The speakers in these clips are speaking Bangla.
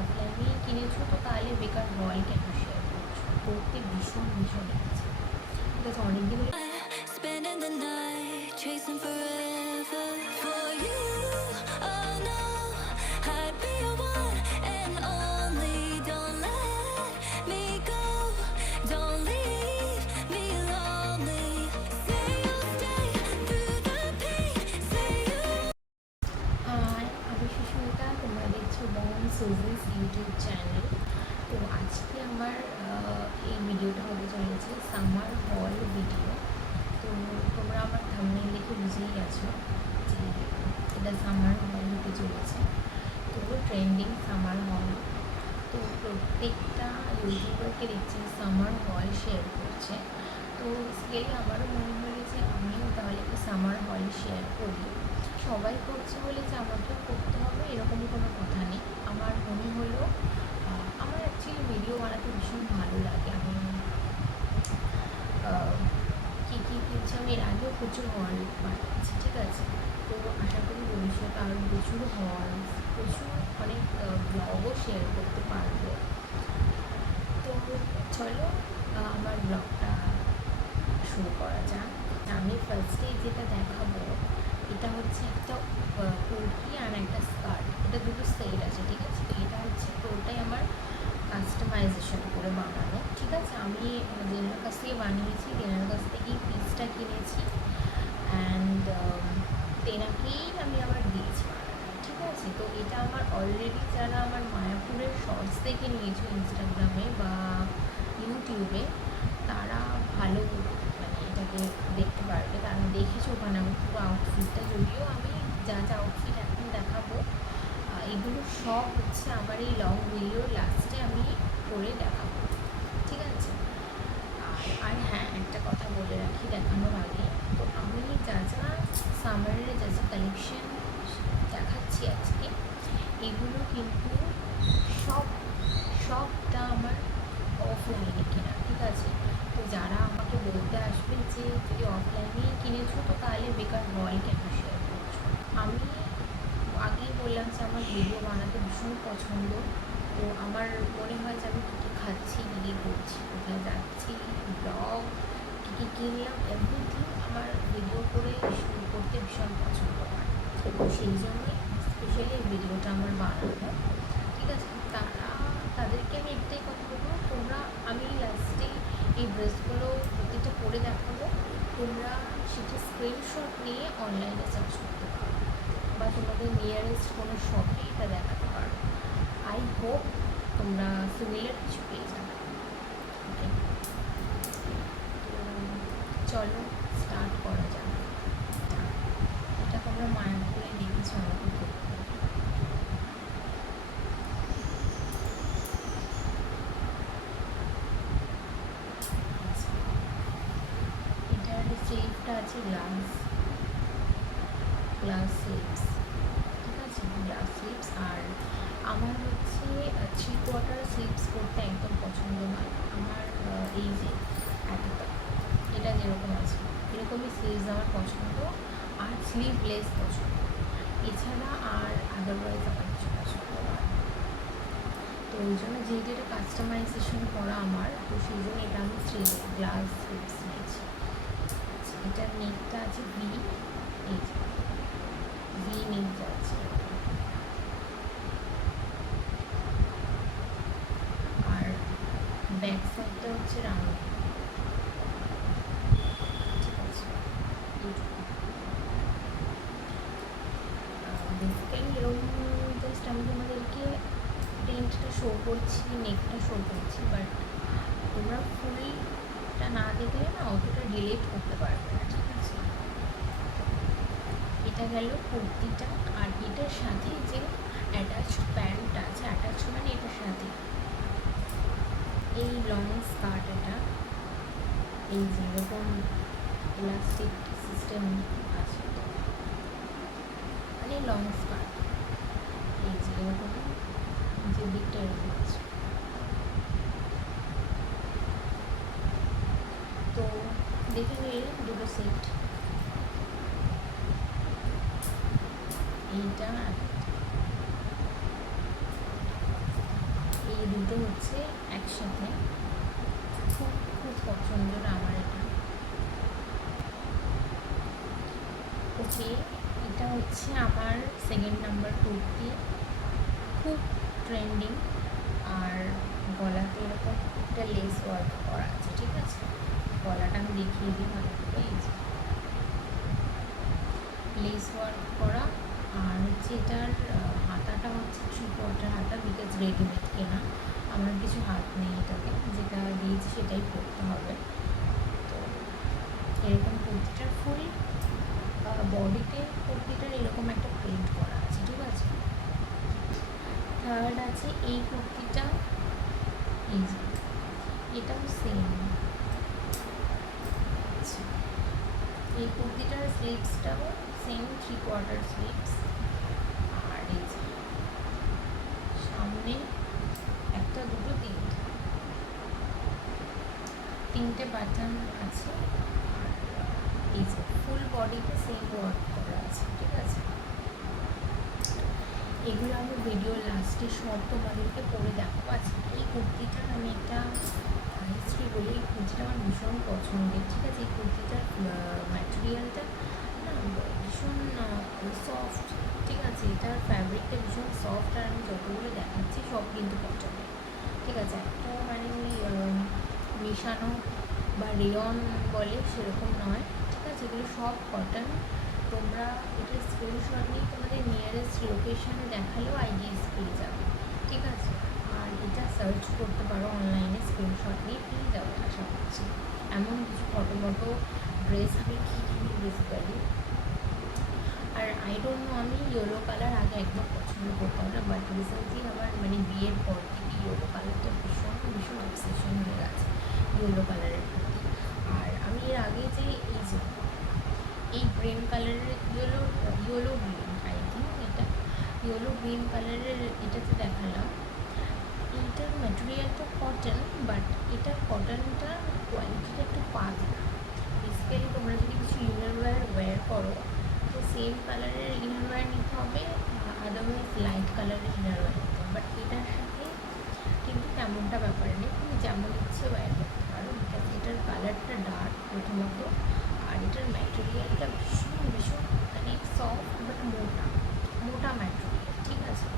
অফলাইনে কিনেছো তো তাহলে বেকার হল কেন শেয়ার করছো? পড়তে ভীষণ ভীষণ ইচ্ছে, ঠিক আছে অনেকদিন হলে Spending the night, chasing forever for you. Oh no, I'd be your one and only. Don't let me go, don't leave me lonely. Say you'll stay through the pain, say you. আমি সুস্মিতা, তোমরা দেখছো বন সুজিস ইউটিউব চ্যানেল। তো আজকে আমার এই ভিডিওটা হতে চলেছে সামার হল ভিডিও। তো তোমরা আমার থাম্বনেল দেখে বুঝেই গেছো যে এটা সামার হল হতে চলেছে। তো ট্রেন্ডিং সামার হল, তো প্রত্যেকটা ইউটিউবারকে দেখছি সামার হল শেয়ার করছে। তো বেসিক্যালি আমারও মনে হলো যে আমিও তাহলে একটা সামার হল শেয়ার করি। সবাই করছে বলে যে আমাকেও করতে হবে এরকম কোনো কথা নেই। আমার মনে হলো আমার অ্যাকচুয়ালি ভিডিও বানাতে ভীষণ ভালো লাগে। আমি কী কী কিনছি, আমি এর আগেও প্রচুর হল বানিয়েছি, ঠিক আছে। তো আশা করি ভবিষ্যতে আরও প্রচুর হল, প্রচুর অনেক ব্লগও শেয়ার করতে পারবো। তো চলো আমার ব্লগটা শুরু করা যাক। আমি ফার্স্টে যেটা দেখাবো এটা হচ্ছে একটা কুর্তি আর একটা স্কার্ট, এটা দুটো সেট আছে, ঠিক আছে। তো এটা হচ্ছে পুরোটাই আমার কাস্টমাইজেশন করে বানানো, ঠিক আছে। আমি জেনার কাছ থেকে বানিয়েছি, জেনার কাছ থেকেই পিসটা কিনেছি অ্যান্ড তেনাকেই আমি আবার দিয়েছি বানাতে, ঠিক আছে। তো এটা আমার অলরেডি যারা আমার মায়াপুরের শর্টস দেখে নিয়েছো ইনস্টাগ্রামে বা ইউটিউবে, তারা ভালো মানে এটাকে দেখতে পারবে, তারা দেখেছো ওখানে আমার পুরো আউটফিটটা। যদিও আমি যা যা আউটফিট এখন দেখাবো এগুলো সব হচ্ছে আমার এই লং ভিডিওর লাস্টে আমি করে দেখাবো, ঠিক আছে। আর হ্যাঁ, একটা কথা বলে রাখি দেখানোর আগে, তো আমি যা যা সামারের যা যা কালেকশন দেখাচ্ছি আজকে, এগুলো কিন্তু সবটা আমার অফলাইনে কেনা, ঠিক আছে। তো যারা আমাকে বলতে আসবে যে যদি অফলাইনেই কিনেছো তো তাহলে বেকার হল কেন শেয়ার করছো? আমি আগেই বললাম যে আমার ভিডিও বানাতে ভীষণ পছন্দ। তো আমার মনে হয় যে আমি কী কী খাচ্ছি, কী কী করছি, কোথায় যাচ্ছি, ব্লগ কী কী কিনলাম, এভরিথিং আমার ভিডিও করে শুরু করতে ভীষণ পছন্দ হয়। তো সেই জন্যই স্পেশালি এই ভিডিওটা আমার বানানো, ঠিক আছে। তাদেরকে আমি একটাই কথা বলবো, তোমরা আমি লাস্টে এই ড্রেসগুলো প্রতিটা পরে দেখাবো, তোমরা সেটা স্ক্রিনশট নিয়ে অনলাইনে সার্চ করতে পারো বা তোমাদের নিয়ারেস্ট কোনো শপে এটা দেখাতে পারো। আই হোপ তোমরা সিমিলার কিছু পেয়ে যাবে, ওকে। তো চলো স্টার্ট করা যাক। এটা তোমরা মায়াপুরে দেখেছো আমাকে করতে। এটার স্লিভটা আছে গ্লাস স্লিভস, ঠিক আছে, গ্লাস স্লিভস। আর আমার হচ্ছে 3/4 স্লিভস করতে একদম পছন্দ নয় আমার। এই যে এতটা, এটা যেরকম আছে এরকমই স্লিভস আমার পছন্দ, আর স্লিভলেস পছন্দ। এছাড়া আর আদারওয়াইজ আমার কিছু পছন্দ নয়। তো ওই জন্য যেহেতু এটা কাস্টমাইজেশন করা আমার, তো সেই জন্য এটা আমি গ্লাস স্লিভস নিয়েছি। এটার নেকটা আছে ভি, এই যে ভি নেকটা আছে, আর ব্যাক সাইডটা হচ্ছে রাউন্ড, ঠিক আছে। বেসিক্যালি এরকম জাস্ট আমি তোমাদেরকে প্রিন্টটা শো করছি, নেকটা শো করছি, বাট তোমরা ফুলটা না দেখলে না অতটা রিলেট করতে পারবে না, ঠিক আছে। এটা গেল কুর্তিটা, আর এটার সাথে যে অ্যাটাচড প্যান্টটা আছে, অ্যাটাচ মানে এটার সাথে এই লং স্কার্ট, এটা এই যে এরকম ইলাস্টিক সিস্টেম আছে, মানে লং স্কার্ট এই যে এরকম যে দিকটা এরকম আছে। তো দেখে নিলে দুটো সেট, এইটা দুটো হচ্ছে একসাথে, খুব খুব পছন্দের আমার এটা। ওকে, এটা হচ্ছে আমার সেকেন্ড নাম্বার কুর্তি, খুব ট্রেন্ডিং। আর গলাতে এরকম একটা লেস ওয়ার্ক করা আছে, ঠিক আছে? গলাটা আমি দেখিয়ে দিই ভালো করে, এই যে লেস ওয়ার্ক করা। আর হচ্ছে এটার হাতাটা হচ্ছে 3/4 হাতা, বিকজ রেডিমেড কেনা, আমার কিছু হাত নেই এটাতে, যেটা দিয়েছি সেটাই পরতে হবে। তো এরকম কুর্তিটার ফুল বডিতে কুর্তিটার এরকম একটা প্রিন্ট করা আছে, ঠিক আছে? থার্ড আছে এই কুর্তিটা, এই যে এটাও সেম। এই কুর্তিটার স্লিভসটাও সেম 3/4 স্লিভস। আর এই যে সামনে একটা দুটো তিনটে বাটন আছে। আর এই যে ফুল বডিতে সেম ওয়ার্ক করা আছে, ঠিক আছে? এগুলো আমি ভিডিও লাস্টে সব তোমাদেরকে পরে দেখাবো। আজকে এই কুর্তিটার আমি একটা হিস্ট্রি বলি। এই কুর্তিটা আমার ভীষণ পছন্দের, ঠিক আছে? এই কুর্তিটার ম্যাটেরিয়ালটা না ভীষণ সফট, ঠিক আছে? এটার ফ্যাব্রিকটা ভীষণ সফট। আর আমি যতগুলো দেখাচ্ছি সব কিন্তু কটনের, ঠিক আছে? একটা মানে ওই মেশানো বা রেয়ন বলে সেরকম নয়, ঠিক আছে? এগুলো সব কটন। তোমরা এটা স্ক্রিনশট নিয়ে তোমাদের নিয়ারেস্ট লোকেশানে দেখালেও আইডিয়াস পেয়ে যাবে, ঠিক আছে? আর এটা সার্চ করতে পারো অনলাইনে, স্ক্রিনশট নিয়ে পেয়ে যাবে আশা করছি। এমন কিছু ফটো ড্রেস আমি কিনি বেসিক্যালি। আর আই ডোন্ট নো, আমি ইয়েলো কালার আগে একদম পছন্দ করতাম না, বাট রিসেন্টলি আমার মানে বিয়ের পর থেকে ইয়েলো কালারটা ভীষণ ভীষণ অবসেশন হয়ে গেছে, ইয়েলো কালারের প্রতি। আর আমি এর আগে যে এই গ্রিন কালারের ইয়েলো গ্রিন, আই থিঙ্ক এটা ইয়েলো গ্রিন কালারের এটাতে দেখালাম, এইটার ম্যাটেরিয়ালটা কটন, বাট এটার কটনটা কোয়ালিটিটা একটু পাতলা। বেসিক্যালি তোমরা যদি কিছু ওয়্যার করো তো সেম কালারের ওয়্যার নিতে হবে, আদারওয়াইজ লাইট কালারের ওয়্যার নিতে হবে। বাট এটার সাথে কিন্তু তেমনটা ব্যাপার নেই, তুমি যেমন ইচ্ছে ওয়্যার করতে পারো, বিকজ এটার কালারটা ডার্ক প্রথমত। আর এটার ম্যাটেরিয়ালটা ভীষণ ভীষণ মানে সফট বাট মোটা ম্যাটেরিয়াল, ঠিক আছে?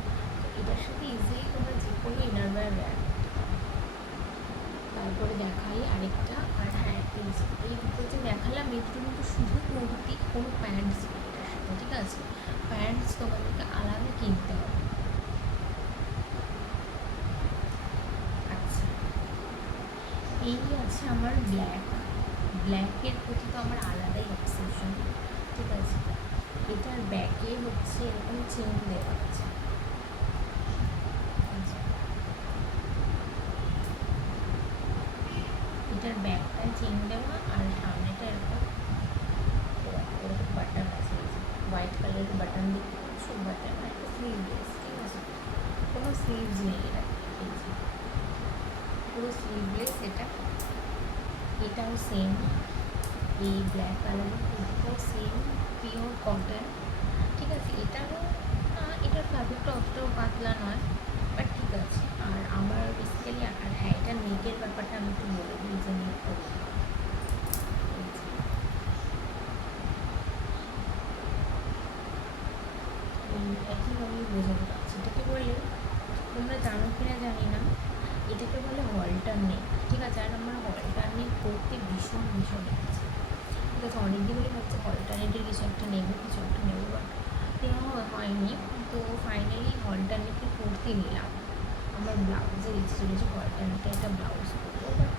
তো এটার সাথে ইজিলি তোমরা যে কোনো ওয়্যার করতে পারো। তারপরে দেখাই আরেকটা। আর হ্যাঁ, এই দুটো যে দেখালাম এই দুটো কিন্তু শুধু কুর্তি, কোনো প্যান্টস নেই এটার সাথে, ঠিক আছে? প্যান্টস তোমাদেরকে আলাদা কিনতে হবে। আচ্ছা, এই আছে আমার ব্ল্যাকের প্রতি তো আমার আলাদাই অবসেশন, ঠিক আছে? এটার ব্যাকে হচ্ছে এরকম চেন দেওয়া আছে, এটার ব্যাকটায় চেন দেওয়া, আর সামনেটা এরকম বাটন আছে, হোয়াইট কালারের বাটন দেখতে পাচ্ছ, বাটন আর একটা স্লিভলেস, ঠিক আছে? কোনো স্লিভস নেই এটা, এই যে পুরো স্লিভলেস এটা। এটাও সেম, এই ব্ল্যাক কালারের কুর্তিটাও সেম পিওর কটন, ঠিক আছে? এটারও এটার ফ্যাব্রিকটা অতটাও পাতলা নয়, বাট ঠিক আছে। আর আমার বেসিক্যালি, আর হ্যাঁ, এটা নেকের ব্যাপারটা আমি একটু বলে দিই যে নেক করবো একইভাবেই বোঝাতে পারছি। এটাকে বলে, তোমরা জানো কিনা জানি না, এটাকে বলে হলটার নেক, ঠিক আছে? আর আমার হলটার নেক করতে ভীষণ ভীষণ ইচ্ছে, ঠিক আছে? অনেক দিনই হচ্ছে হলটারনেটের কিছু একটা নেবো, বাট নেওয়া হয়নি। তো ফাইনালি হলটারনেটে কুর্তি নিলাম। আমার ব্লাউজের ইচ্ছে ছিল যে হলটারনেটে একটা ব্লাউজ করবো, বাট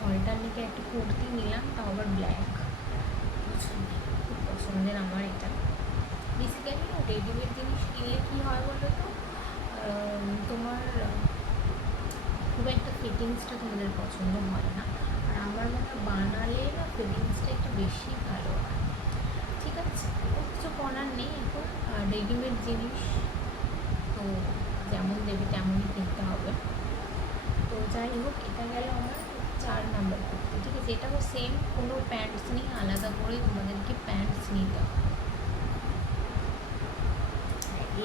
হলটারনেটে একটা কুর্তি নিলাম, তাও আবার ব্ল্যাক, খুব পছন্দের আমার এটা। বেসিক্যালি রেডিমেড জিনিস কিনলে কী হয় বলো তো, তোমার খুব একটা ফিটিংসটা তোমাদের পছন্দ হয় না। আর আমার মনে বানালে না ফিটিংসটা একটু বেশি ভালো হয়, ঠিক আছে? কিছু করার নেই, এখন রেডিমেড জিনিস তো যেমন দেবে তেমনই কিনতে হবে। তো যাই হোক, এটা গেল আমার 4 নাম্বার কুর্তি, ঠিক আছে? এটাও সেম, কোনো প্যান্টস নেই, আলাদা করে তোমাদেরকে প্যান্টস নিতে হবে।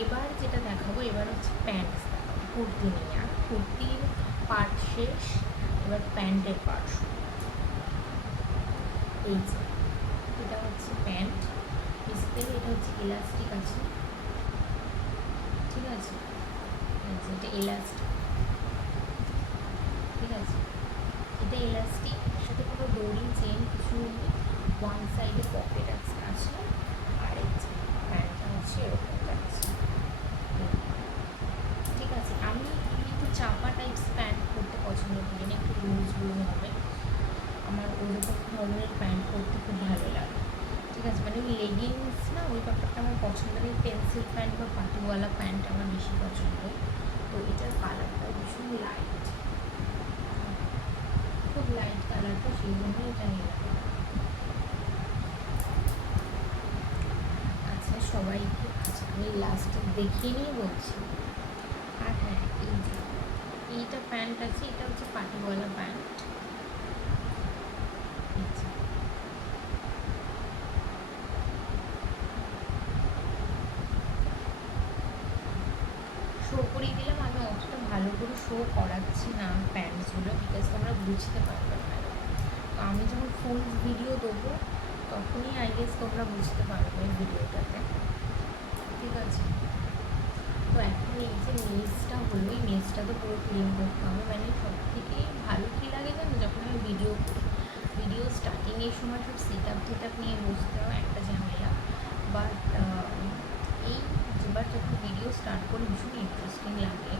এবার যেটা দেখাবো, এবার হচ্ছে প্যান্টস দেখাবো, কুর্তি নিয়ে। আর কুর্তির পার্ট শেষ, এবার প্যান্টের পার্ট শুরু। এই যে এটা হচ্ছে প্যান্ট, বেসিক্যালি এটা হচ্ছে ইলাস্টিক আছে, ঠিক আছে, এটা ইলাস্টিক, ঠিক আছে, এটা ইলাস্টিক, সাথে কোনো দড়ি চেন কিছু নেই, ওয়ান সাইডে পকেট আছে, আর এই যে প্যান্টটা হচ্ছে এরকম যাচ্ছে, ঠিক আছে। আমি একটু চাপা টাইপস প্যান্ট পরতে পছন্দ করি না, একটু লুজ লুজ হবে, আমার ওরকম ধরনের প্যান্ট পরতে খুব ভালো লাগে, ঠিক আছে, মানে ওই লেগিংস না, ওই ব্যাপারটা আমার পছন্দ নেই, পেন্সিল প্যান্ট বা পাটিওয়ালা প্যান্ট আমার বেশি পছন্দ। তো এটার কালারটা ভীষণ লাইট, খুব লাইট কালারটা, সেই জন্য এটা নিলাম। আচ্ছা সবাইকে, আচ্ছা আমি লাস্টে দেখিয়ে নিয়ে বলছি। আর হ্যাঁ, এই যে এইটা প্যান্ট আছে, এটা হচ্ছে পাটিওয়ালা প্যান্ট, শো করিয়ে দিলাম, আমি অতটা ভালো করে শো করাচ্ছি না প্যান্টসগুলো, বিকজ তোমরা বুঝতে পারবে না, তো আমি যখন ফুল ভিডিও দেবো তখনই আই গেস তোমরা বুঝতে পারবে ভিডিওটাতে, ঠিক আছে। তো এখন এই যে মেজটা হলো, এই মেজটা তো পুরো ক্লিন করতে হবে, মানে সব থেকে ভালো কী লাগে জানো, যখন আমি ভিডিও করি, ভিডিও স্টার্টিংয়ের সময় সব সেট আপ নিয়ে বসতে হয়, একটা ঝামেলা, বাট এই যেবার যখন ভিডিও স্টার্ট করি ভীষণ ইন্টারেস্টিং লাগে,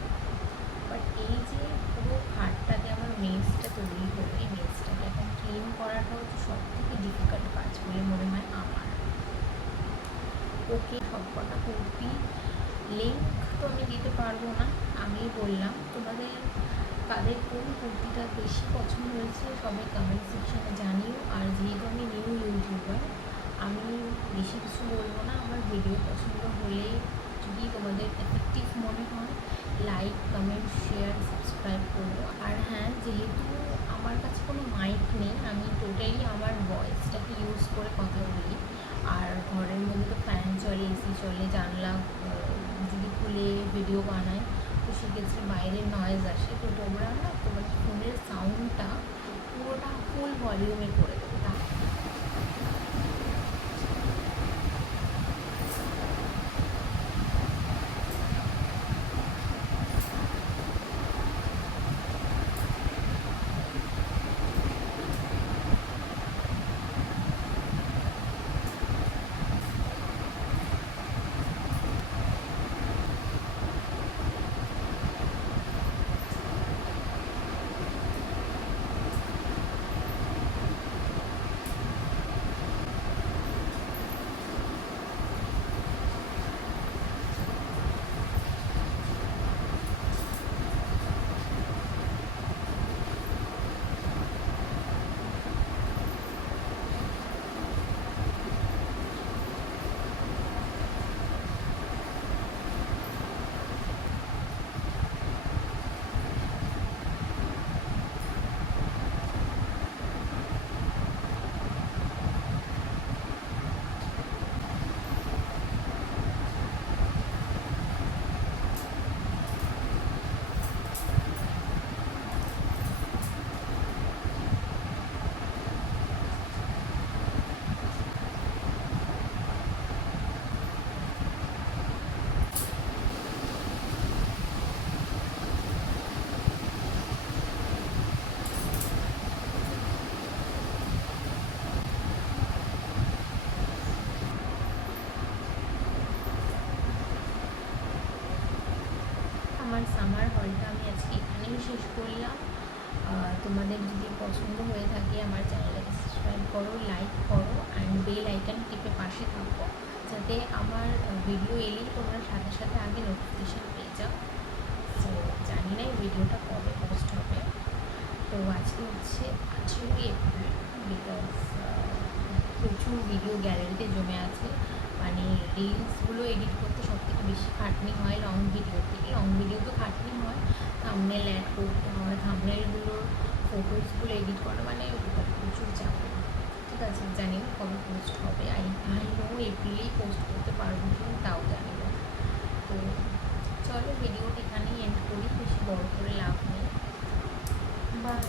বাট এই যে পুরো খাটটাতে আমার মেজটা তৈরি হলো, এই মেজটাকে এখন ক্লিন করাটা হচ্ছে সব থেকে ডিফিকাল্ট কাজ বলে মনে হয় আমার। ওকে, সব কটা কুর্তি লিঙ্ক তো আমি দিতে পারবো না, আমি বললাম তোমাদের কাদের কোন কুর্তিটা বেশি পছন্দ হয়েছে সবাই কমেন্ট সেকশনে জানিও। আর যেহেতু আমি নিউ ইউটিউবার, আমি বেশি কিছু বলবো না, আমার ভিডিও পছন্দ হলে যদি তোমাদের এফেক্টিভ মনে হয় লাইক কমেন্ট শেয়ার সাবস্ক্রাইব করবো। আর হ্যাঁ, যেহেতু আমার কাছে কোনো মাইক নেই, আমি টোটালি আমার ভয়েসটাকে ইউজ করে কথা বলি, আর ঘরের মধ্যে তো ফ্যান চলে, এসি চলে, জানলা যদি খুলে ভিডিও বানায় তো সেক্ষেত্রে বাইরের নয়েজ আসে, তো তোমরা না তোমাদের ফোনের সাউন্ডটা পুরোটা ফুল ভলিউমে করে দেবে। আমার সামার হলটা আমি আজকে এখানেই শেষ করলাম। তোমাদের যদি পছন্দ হয়ে থাকে আমার চ্যানেলটাকে সাবস্ক্রাইব করো, লাইক করো, অ্যান্ড বেল আইকন টিপে পাশে থাকো, যাতে আমার ভিডিও এলেই তোমরা সাথে সাথে আগে নোটিফিকেশান পেয়ে যাও। তো জানি না এই ভিডিওটা কবে পোস্ট হবে, তো আজকে হচ্ছে 5ই এপ্রিল, বিকজ প্রচুর ভিডিও গ্যালারিতে জমে আছে, মানে রিলসগুলো এডিট করতে সবথেকে বেশি খাটনি হয় লং ভিডিও থেকে, লং ভিডিও তো খাটনি হয়, থাম্বনেল অ্যাড করতে হয়, থাম্বনেলগুলোর ফটোসগুলো এডিট করা, মানে প্রচুর চাপ, ঠিক আছে। জানি না কবে পোস্ট হবে, আই নো এপ্রিলেই পোস্ট করতে পারবো কি তাও জানি না। তো চলো ভিডিওটা এখানেই এন্ড করি, বেশি বড় করে লাভ নেই। বাই।